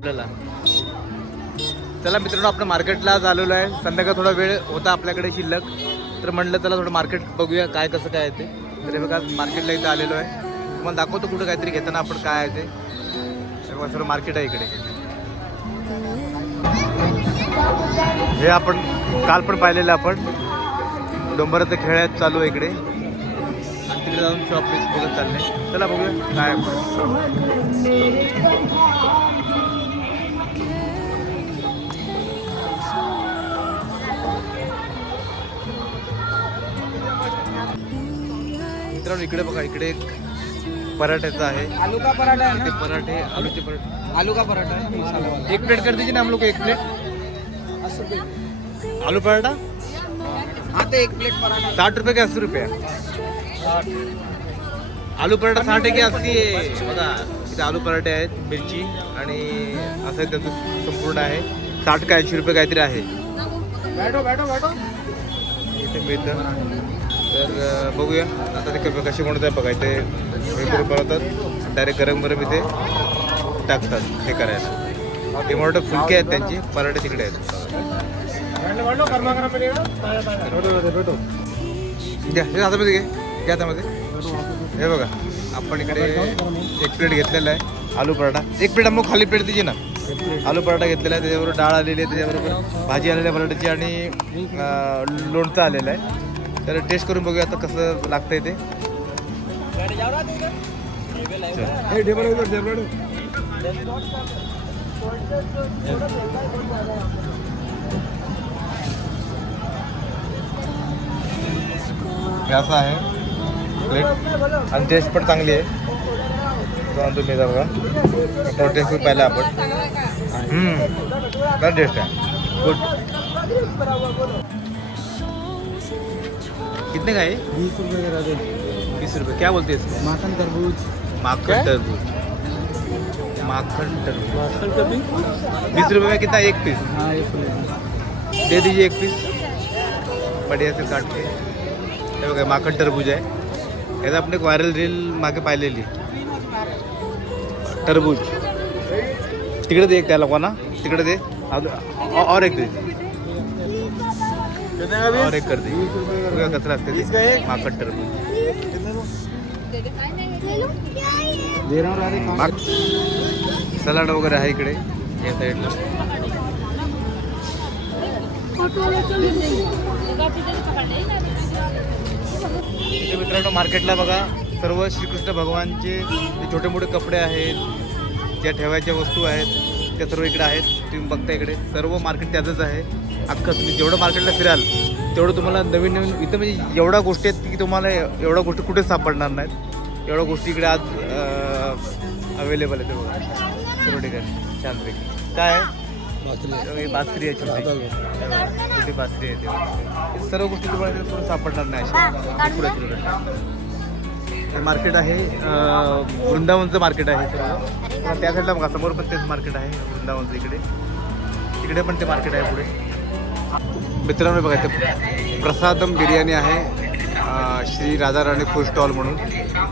आपल्याला चला मित्रांनो, आपण मार्केटला आलेलो आहे. संध्याकाळ थोडा वेळ होता आपल्याकडे शिल्लक, तर म्हटलं चला थोडं मार्केट बघूया काय कसं काय आहे ते. तर हे बघा मार्केटला इथं आलेलो आहे. तुम्हाला दाखवतो कुठं काहीतरी घेताना आपण काय आहे ते. बघा सर्व मार्केट आहे इकडे. हे आपण काल पण पाहिलेलं आपण डोंबराचं खेळ चालू आहे इकडे, आणि तिकडे जाऊन शॉपिंग बघत चालले. चला बघूया काय मित्रांनो. इकडे बघा, इकडे एक पराठ्याचा आहे. आलू का पराठा है ते ना? पराठे, आलूचे पराठे. आलू का पराठा है मसाला वाला। एक प्लेट कर दीजिए ना हम लोग को, एक प्लेट 80 रुपये। आलू पराठा. हाँ तो एक प्लेट पराठा 60 रुपये की 80 रुपये. आलू पराठा 60 आहे की 80 आहे. बघा इथे आलू पराठे आहेत, मिरची आणि असं त्याचं संपूर्ण आहे. 60 का 80 रुपये काहीतरी आहे बैठो बैठो बैठो। इथे मिळतं. तर बघूया आता ते कशी बनवत आहे बघा. इथे हे करून बनवतात डायरेक्ट गरम गरम इथे टाकतात हे करायला. ते मोठे फुलके आहेत त्यांची, पराठे तिकडे आहेत. घ्या हे हातामध्ये घे, घ्या हातामध्ये. हे बघा आपण इकडे एक प्लेट घेतलेला आहे आलू पराठा. एक प्लेट मग खाली प्लेट दीजिए ना. आलू पराठा घेतलेला आहे, त्याच्याबरोबर डाळ आलेली आहे, त्याच्याबरोबर भाजी आलेली आहे पराठ्याची आणि लोणचं आलेलं आहे. तर टेस्ट करून बघूया आता कसं लागतंय ते. हे असं आहे प्लेट आणि टेस्ट पण चांगली आहे. जाऊन तुम्ही जा बघा, थोडं टेस्ट करून पाहिलं आपण. बरं टेस्ट आहे, गुड. कितने का है? 20 रुपये का दे। 20 रुपये. क्या बोलते हैं इसको? माखन तरबूज। माखन तरबूज. माखन तरबूज. माखन तरबूज 20 रुपये में कितना? एक पीस हाँ एक प्लेट दे दीजिए, एक पीस बढ़िया से काट के. हे बघा माखन टरबूज आहे. याचा आपण एक व्हायरल रील मागे पाहिलेली. टरबूज तिकडे दे एक त्या लोकांना, तिकडे दे और एक दे, और एक कर दे. बघा कसं लागते ते माखन टरबूज. दे रहा हूँ। सलाड वगैरे आहे इकडे या साईडला. इथे मित्रांनो मार्केटला बघा सर्व श्रीकृष्ण भगवानचे जे छोटे मोठे कपडे आहेत, ज्या ठेवायच्या वस्तू आहेत त्या सर्व इकडे आहेत. तुम्ही बघता इकडे सर्व मार्केट त्याचंच आहे. अख्खं तुम्ही जेवढं मार्केटला फिराल तेवढं तुम्हाला नवीन नवीन इथं म्हणजे एवढ्या गोष्टी आहेत की तुम्हाला एवढ्या गोष्टी कुठेच सापडणार नाहीत. एवढ्या गोष्टी इकडे आज अवेलेबल आहेत बघा सर्व ठिकाणी छानपैकी. काय आहे? बासरी आहे, छोटी बासरी आहे. तेव्हा सर्व गोष्टी तुम्हाला थोडं सापडणार नाही अशा. हे मार्केट आहे वृंदावनचं मार्केट आहे सर्व. त्या साईडला बघा समोर पण तेच मार्केट आहे वृंदावनचं. इकडे पण ते मार्केट आहे पुढे. मित्रांनो बघा इथे प्रसादम बिर्याणी आहे, श्री राधा राणी फूड स्टॉल म्हणून.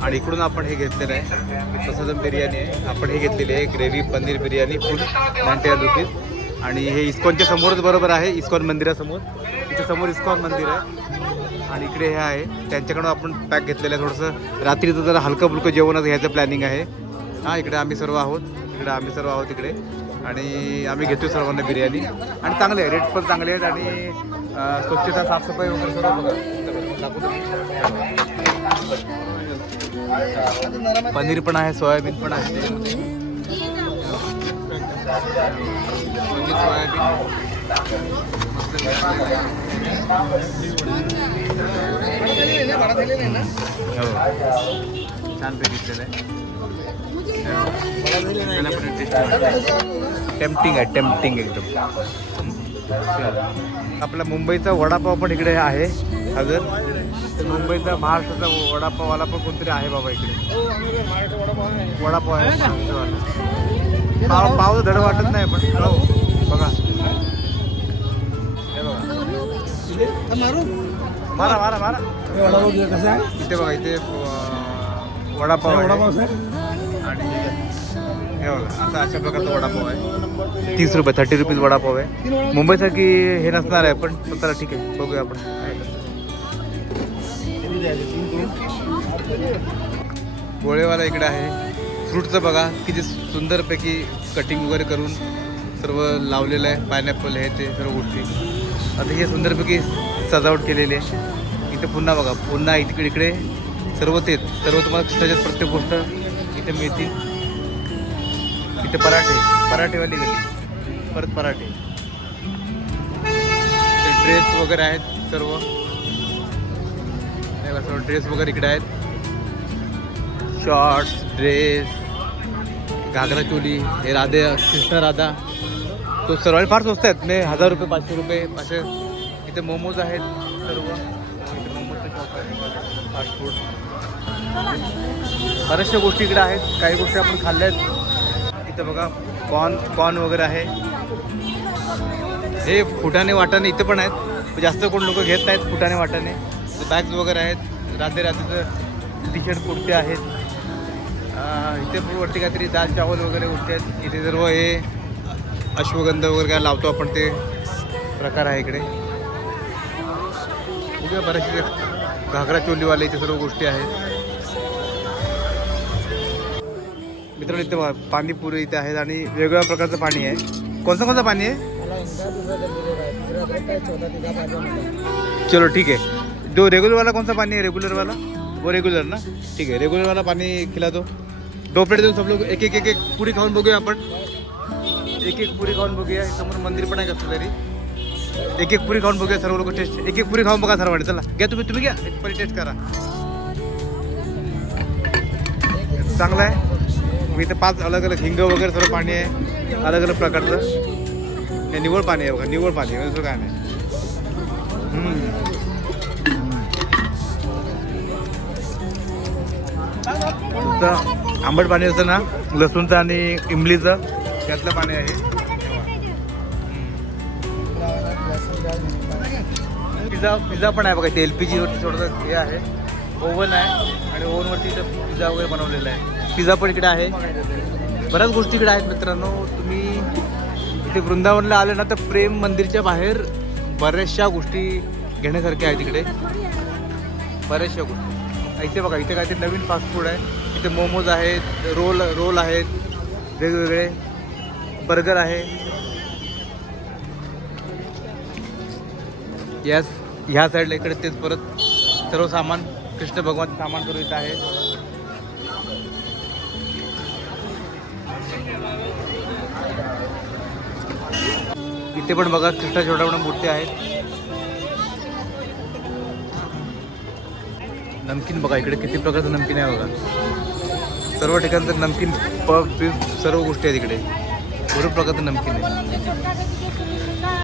आणि इकडून आपण हे घेतलेलं आहे प्रसादम बिर्याणी आहे. आपण हे घेतलेली आहे ग्रेव्ही पनीर बिर्याणी फुल 91 रुपीज. आणि हे इस्कॉनच्या समोरच बरोबर आहे, इस्कॉन मंदिरासमोर. इथे समोर इस्कॉन मंदिर आहे आणि इकडे हे आहे त्यांच्याकडून आपण पॅक घेतलेलं आहे. थोडंसं रात्रीचं जरा हलकं फुलकं जेवणच घ्यायचं प्लॅनिंग आहे. हां इकडे आम्ही सर्व आहोत इकडे आणि आम्ही घेतो सर्वांना बिर्याणी. आणि चांगले आहे, रेट पण चांगले आहेत आणि स्वच्छता साफसफाई वगैरे सर्व बघा. पनीर पण आहे, सोयाबीन पण आहे. छान पैकी आहे. टेम्पटिंग एकदम. आपला मुंबईचा वडापाव पण इकडे आहे अजून. मुंबईचा महाराष्ट्राचा वडापाववाला पण कोणतरी आहे बाबा इकडे. वडापाव आहे, पाव धड वाटत नाही पण बघा. हे बघा मारा मारा मारा. इथे बघा इथे वडापाव आहे आणि हे बघा अशा प्रकारचा वडापाव आहे 30 रुपये 30 रुपीज वडापाव आहे. मुंबईसारखी हे नसणार आहे पण चला ठीक आहे बघूया आपण. गोळेवाला इकडे आहे. फ्रूटचं बघा किती सुंदरपैकी कटिंग वगैरे करून सर्व लावलेलं आहे. पायनॅपल हे ते सर्व गोष्टी आता हे सुंदरपैकी सजावट केलेली आहे. इथे पुन्हा बघा पुन्हा इकडे सर्व तेच सर्व तुम्हाला कृष्णाच्याच प्रत्येक गोष्ट इथे मिळते. इथे पराठेवाली गली परत पराठे ड्रेस वगैरे आहेत सर्व ड्रेस वगैरे इकडे आहेत. शॉर्ट्स ड्रेस घागरा चोली हे कृष्ण राधा तो सर्व फार स्वस्त आहेत. मी 1000 रुपये 500 रुपये असे. इथे मोमोज आहेत सर्व. इथे मोमोजचं शॉप आहे फास्ट फूड. बऱ्याचशा गोष्टी इकडे आहेत. काही गोष्टी आपण खाल्ल्या आहेत. इथं बघा कॉर्न वगैरे आहे. हे फुटाणे वाटाणे इथे पण आहेत. जास्त कोण लोक घेत नाहीत फुटाणे वाटाणे. बॅग्स वगैरे आहेत. राधेचं टी शर्ट कुर्ते आहेत. इथे वरती काहीतरी दाल चावल वगैरे गोष्टी आहेत. इथे सर्व हे अश्वगंध वगैरे काय लावतो आपण ते प्रकार आहे इकडे. बघूया बरेचसे घागरा चोलीवाले इथे सर्व गोष्टी आहेत. मित्रांनो इथे बघा पाणीपुरी इथे आहेत आणि वेगवेगळ्या प्रकारचं पाणी आहे. कोणतं पाणी आहे? चलो ठीक है. जो रेगुलर वाला कौन सा पानी है? रेगुलर वाला वो रेगुलर ना ठीक है. रेगुलर वाला पानी खिला दो. 2 प्लेट देऊन सब लोग एक पुरी खाऊन बघूया आपण. एक पुरी खाऊन बघूया. समोर मंदिर पण आहे कसं तरी. एक पुरी खाऊन बघूया सर्व लोक टेस्ट. एक पुरी खाऊन बघा सर्वांनी. चला घ्या तुम्ही घ्या पहिले टेस्ट करा. चांगलं आहे. मी इथे 5 अलग अलग हिंग वगैरे सर्व पाणी आहे अलग अलग प्रकारचं. हे निवळ पाणी आहे बघा. निवळ पाणी आहे दुसरं काय नाही. आंबट पाणी असतं ना लसूणचं आणि इमलीचं त्यातलं पाणी आहे. पिझ्झा पण आहे बघा. ते LPG वरती थोडंसं हे आहे. ओव्हन आहे आणि ओव्हनवरती इथं पिझ्झा वगैरे बनवलेला आहे. पिझ्झा पण इकडे आहे. बऱ्याच गोष्टी इकडे आहेत मित्रांनो. तुम्ही इथे वृंदावनला आले ना तर प्रेम मंदिरच्या बाहेर बऱ्याचशा गोष्टी घेण्यासारख्या आहेत. इकडे बऱ्याचशा गोष्टी. इथे बघा इथे काहीतरी नवीन फास्ट फूड आहे. इथे मोमोज आहेत. रोल आहेत वेगवेगळे. बर्गर आहे. ह्या साईडला इकडे तेच परत सर्व सामान कृष्ण भगवान सामान सर्व इथं आहे. इथे पण बघा कृष्णा छोट्या मोठ्या मूर्ती आहेत. नमकीन बघा इकडे किती प्रकारचं नमकीन आहे बघा. सर्व ठिकाणचं नमकीन पफ बीफ सर्व गोष्टी आहेत इकडे. भरपूर प्रकारचं नमकीन आहे.